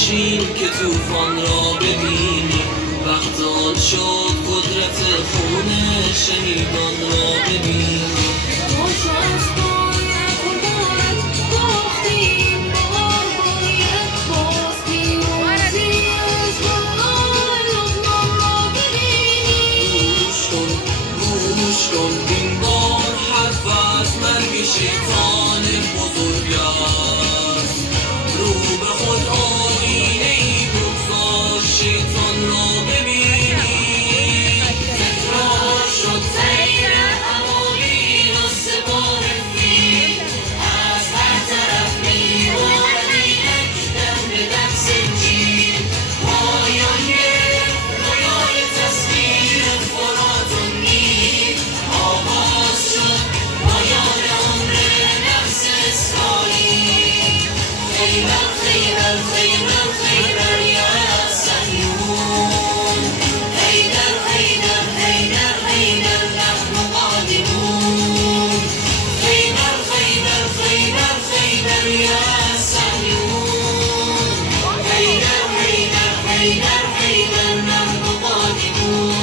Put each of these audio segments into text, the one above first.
بشین که طوفان را ببینی. وقت آن شد قدرت خون شهیدان را ببینی. این بار حرف از مرگ شیطان بزرگ است. رو به خود آینه ای بگذار شیطان را ببینی. تکرار شد سیر اواویل و سپاه فیل. از هر طرف می‌آمد اینک دم به دم سجیل. پایان گرفت رویای تصویر فرات و نیل. آغاز شد پایان عمر نفس اسرائیل. خیبر خیبر خیبر خیبر یا صهیون. حیدر حیدر حیدر حیدر نحن قادمون. خیبر خیبر خیبر خیبر یا صهیون. حیدر حیدر حیدر حیدر نحن قادمون.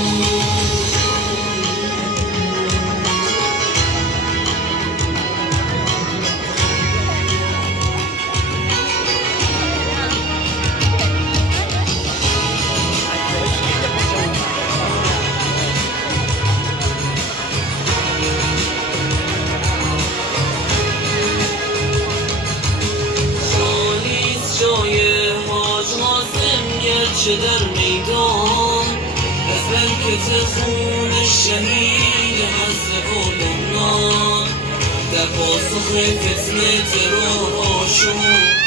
جای حاج قاسم گرچه در میدان، از برکت خون شهید حضرت و لبنان، در پاسخ فتنه ترور آشوب